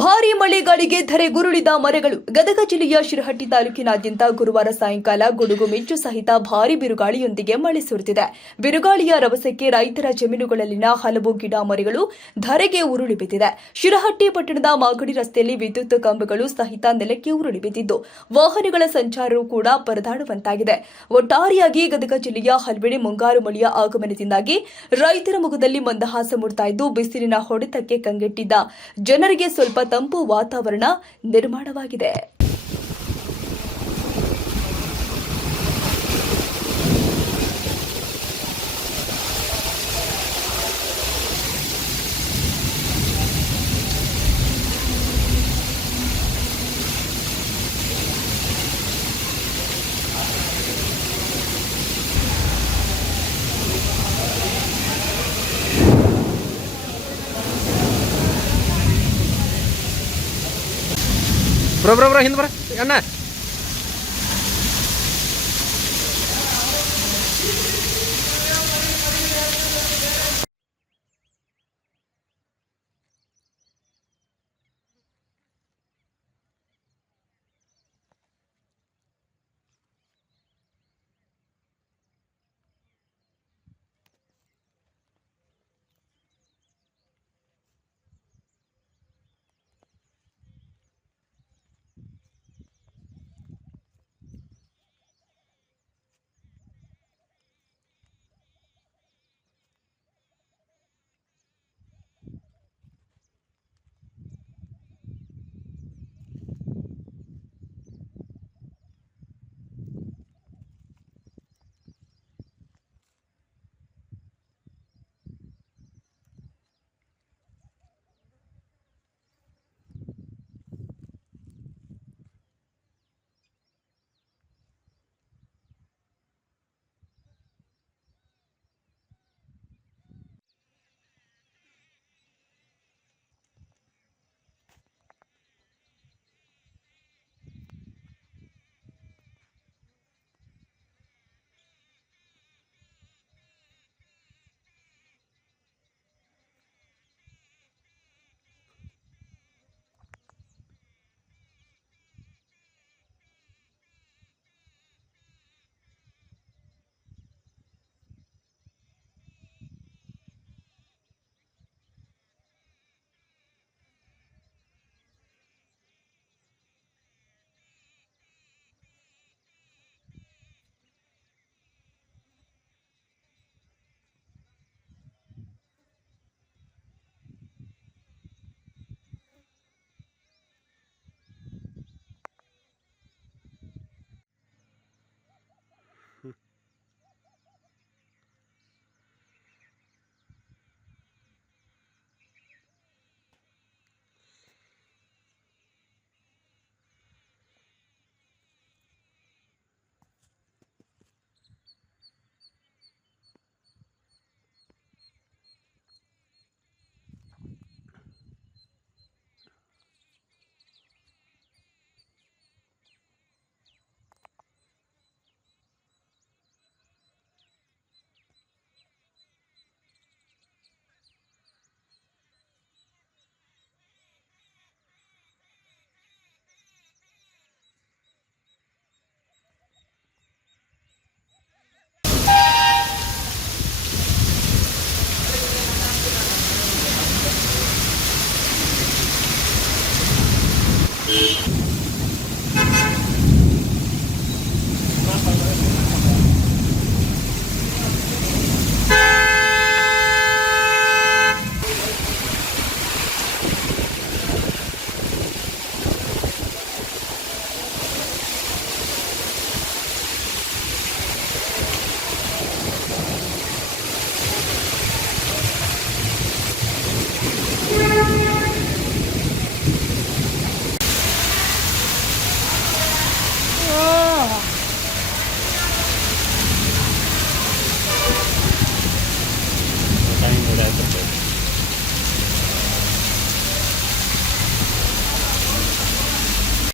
ಭಾರೀ ಮಳೆಗಾಳಿಗೆ ಧರೆಗುರುಳಿದ ಮರಗಳು. ಗದಗ ಜಿಲ್ಲೆಯ ಶಿರಹಟ್ಟಿ ತಾಲೂಕಿನಾದ್ಯಂತ ಗುರುವಾರ ಸಾಯಂಕಾಲ ಗುಡುಗು ಮಿಂಚು ಸಹಿತ ಭಾರೀ ಬಿರುಗಾಳಿಯೊಂದಿಗೆ ಮಳೆ ಸುರಿದಿದೆ. ಬಿರುಗಾಳಿಯ ರಭಸಕ್ಕೆ ರೈತರ ಜಮೀನುಗಳಲ್ಲಿನ ಹಲವು ಗಿಡ ಮರಗಳು ಧರೆಗೆ ಉರುಳಿ ಬಿದ್ದಿದೆ. ಶಿರಹಟ್ಟಿ ಪಟ್ಟಣದ ಮಾಗಡಿ ರಸ್ತೆಯಲ್ಲಿ ವಿದ್ಯುತ್ ಕಂಬಗಳು ಸಹಿತ ನೆಲಕ್ಕೆ ಉರುಳಿ ಬಿದ್ದಿದ್ದು, ವಾಹನಗಳ ಸಂಚಾರವೂ ಕೂಡ ಪರದಾಡುವಂತಾಗಿದೆ. ಒಟ್ಟಾರೆಯಾಗಿ ಗದಗ ಜಿಲ್ಲೆಯ ಹಲವೆಡೆ ಮುಂಗಾರು ಮಳೆಯ ಆಗಮನದಿಂದಾಗಿ ರೈತರ ಮುಖದಲ್ಲಿ ಮಂದಹಾಸ ಮೂಡ್ತಾ ಇದ್ದು, ಬಿಸಿಲಿನ ಹೊಡೆತಕ್ಕೆ ಕಂಗೆಟ್ಟಿದ್ದ ಜನರಿಗೆ ಸ್ವಲ್ಪ ತಂಪು ವಾತಾವರಣ ನಿರ್ಮಾಣವಾಗಿದೆ. ಬ್ರೋ ಹಿಂದೆ ಬರ ಅಣ್ಣ.